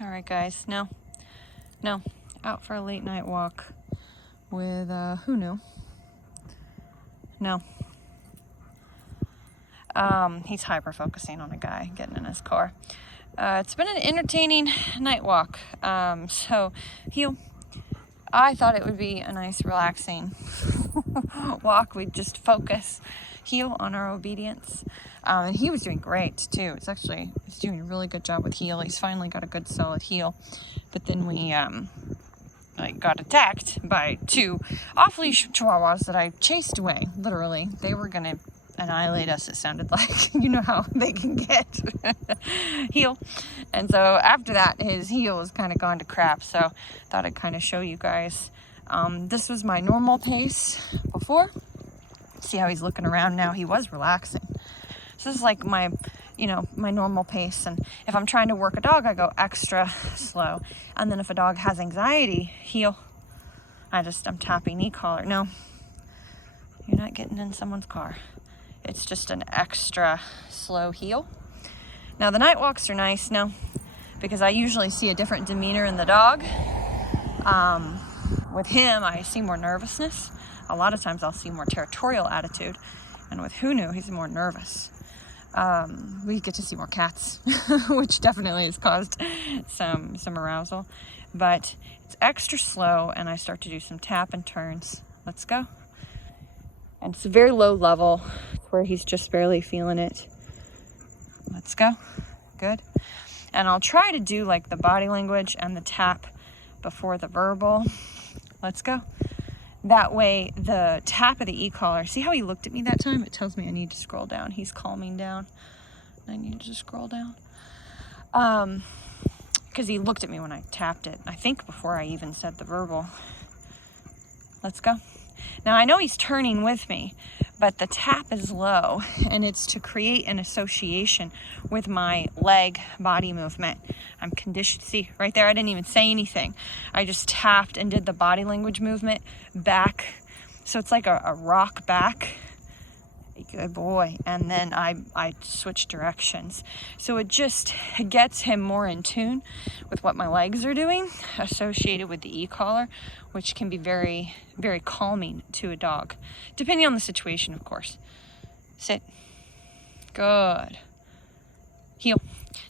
All right, guys. No. Out for a late night walk with, who knew? No. He's hyper-focusing on a guy getting in his car. It's been an entertaining night walk. So, I thought it would be a nice, relaxing walk. We'd just focus, on our obedience. And he was doing great, too. He's doing a really good job with heel. He's finally got a good, solid heel. But then we, got attacked by two off-leash chihuahuas that I chased away, literally. They were going to annihilate us, it sounded like. You know how they can get. Heel. And so after that, his heel has kind of gone to crap. So thought I'd kind of show you guys. This was my normal pace before. See how he's looking around now. He was relaxing. So this is like my normal pace. And if I'm trying to work a dog, I go extra slow. And then if a dog has anxiety, heel. I'm tapping Ecollar. No, you're not getting in someone's car. It's just an extra slow heel. Now the night walks are nice, because I usually see a different demeanor in the dog. With him, I see more nervousness. A lot of times I'll see more territorial attitude. And with Hunu, he's more nervous. We get to see more cats, which definitely has caused some arousal. But it's extra slow, and I start to do some tap and turns. Let's go. And it's a very low level where he's just barely feeling it. Let's go. Good. And I'll try to do like the body language and the tap before the verbal. Let's go. That way, the tap of the e-collar, see how he looked at me that time? It tells me I need to scroll down. He's calming down. I need to scroll down. Because he looked at me when I tapped it, I think before I even said the verbal. Let's go. Now, I know he's turning with me, but the tap is low, and it's to create an association with my leg body movement. I'm conditioned. See, right there, I didn't even say anything. I just tapped and did the body language movement back. So it's like a rock back. Good boy. And then I switch directions. So it just gets him more in tune with what my legs are doing, associated with the e-collar, which can be very, very calming to a dog, depending on the situation, of course. Sit. Good. Heel.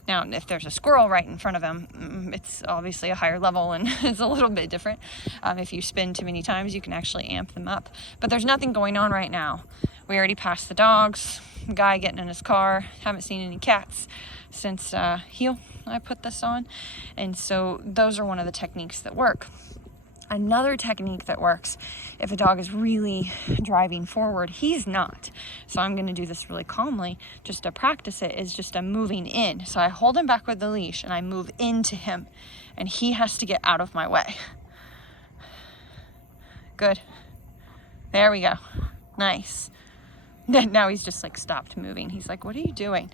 Now, if there's a squirrel right in front of him, it's obviously a higher level and it's a little bit different. If you spin too many times, you can actually amp them up. But there's nothing going on right now. We already passed the dogs, the guy getting in his car, haven't seen any cats since I put this on. And so those are one of the techniques that work. Another technique that works if a dog is really driving forward, he's not. So I'm going to do this really calmly just to practice it, is just a moving in. So I hold him back with the leash and I move into him and he has to get out of my way. Good. There we go. Nice. Now he's just like stopped moving. He's like, what are you doing?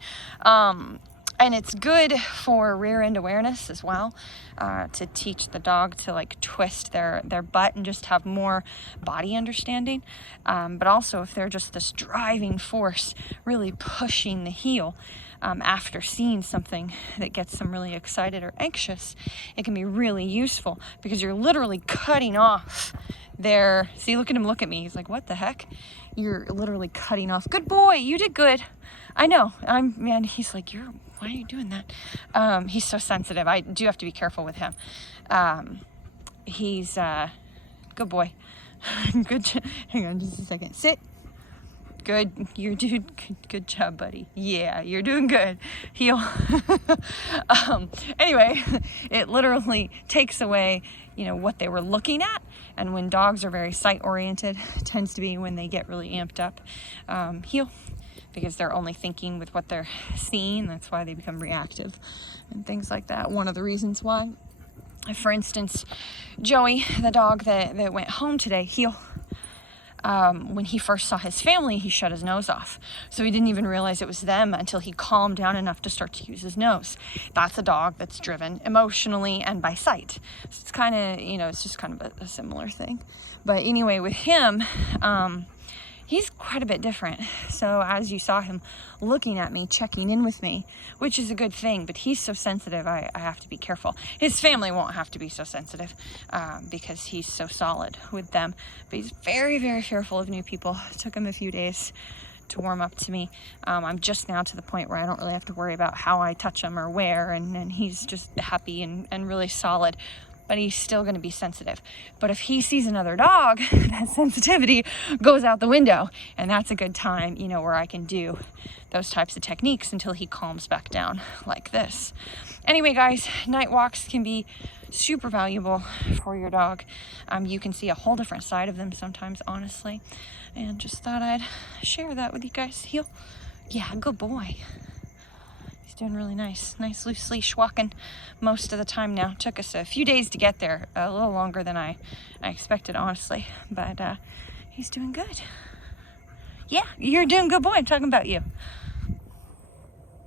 And it's good for rear end awareness as well, to teach the dog to like twist their butt and just have more body understanding. But also if they're just this driving force, really pushing the heel after seeing something that gets them really excited or anxious, it can be really useful because you're literally cutting off their, see, look at him, look at me. He's like, what the heck? You're literally cutting off. Good boy, you did good. I know. He's like, why are you doing that? He's so sensitive. I do have to be careful with him. He's good boy. Good. Hang on just a second. Sit. Good. You're doing good job, buddy. Yeah, you're doing good. Heel. Anyway, it literally takes away, what they were looking at. And when dogs are very sight oriented, it tends to be when they get really amped up. Heel. Because they're only thinking with what they're seeing. That's why they become reactive and things like that. One of the reasons why, for instance, Joey, the dog that went home today, heel, when he first saw his family, he shut his nose off. So he didn't even realize it was them until he calmed down enough to start to use his nose. That's a dog that's driven emotionally and by sight. So it's kind of, it's just kind of a similar thing. But anyway, with him, he's quite a bit different. So as you saw him looking at me, checking in with me, which is a good thing, but he's so sensitive, I have to be careful. His family won't have to be so sensitive because he's so solid with them. But he's very, very fearful of new people. It took him a few days to warm up to me. I'm just now to the point where I don't really have to worry about how I touch him or where, and he's just happy and really solid. But he's still going to be sensitive. But if he sees another dog, that sensitivity goes out the window. And that's a good time, you know, where I can do those types of techniques until he calms back down like this. Anyway, guys, night walks can be super valuable for your dog. You can see a whole different side of them sometimes, honestly. And just thought I'd share that with you guys. Yeah, good boy. Doing really nice loose leash walking most of the time now. Took us a few days to get there, a little longer than I expected, honestly, but he's doing good. Yeah, you're doing good, boy. I'm talking about you.